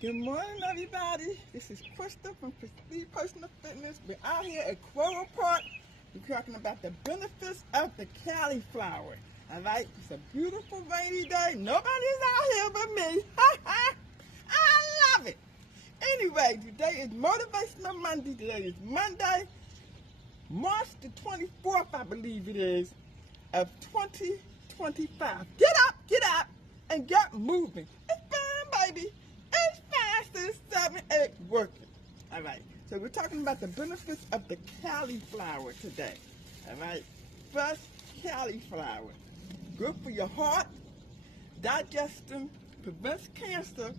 Good morning, everybody. This is Krista from Prestige Personal Fitness. We're out here at Quorum Park. We're talking about the benefits of the cauliflower. All right? It's a beautiful rainy day. Nobody's out here but me. I love it. Anyway, today is Motivational Monday. Today is Monday, March the 24th, I believe it is, of 2025. Get up, and get moving. It's fun, baby. It's fast as 7 eggs working. All right. So we're talking about the benefits of the cauliflower today. All right. First, cauliflower. Good for your heart, digestion, prevents cancer,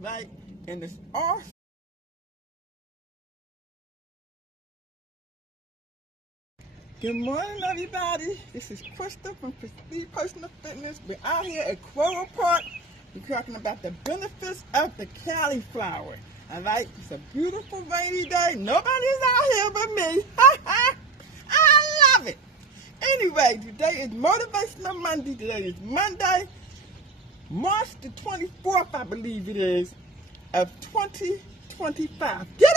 right? And it's also Good morning, everybody. This is Krista from Prestige Personal Fitness. We're out here at Quorum Park. We're talking about the benefits of the cauliflower. All right? It's a beautiful rainy day. Nobody's out here but me. I love it. Anyway, today is Motivational Monday. Today is Monday, March the 24th, I believe it is, of 2025. Get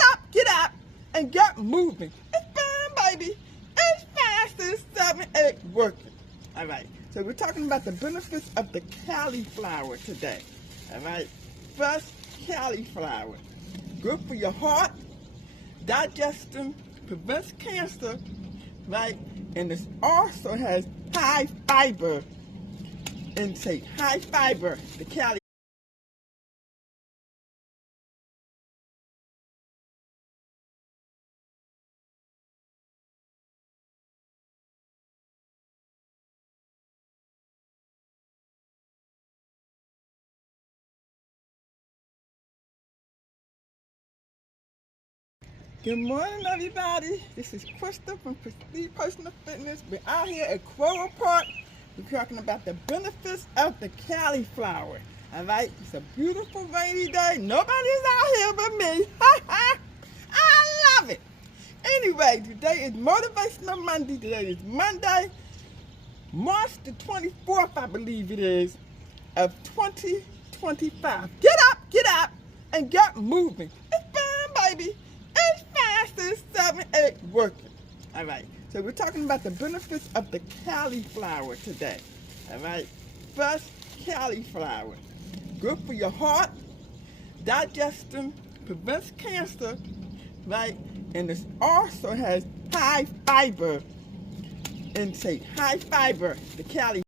up, and get moving. It's fun, baby. It's fast as 7 eggs working. All right. So we're talking about the benefits of the cauliflower today. All right. First, cauliflower. Good for your heart, digestion, prevents cancer, right? And it also has high fiber intake. High fiber, the cauliflower. Good morning, everybody. This is Krista from Prestige Personal Fitness. We're out here at Quorum Park. We're talking about the benefits of the cauliflower. All right? It's a beautiful rainy day. Nobody's out here but me. I love it. Anyway, today is Motivational Monday. Today is Monday, March the 24th, I believe it is, of 2025. Get up, and get moving. It's fun, baby. It's fast as 7 eggs working. All right. So we're talking about the benefits of the cauliflower today. All right. First, cauliflower. Good for your heart, digestion, prevents cancer, right? And it also has high fiber intake. High fiber, the cauliflower.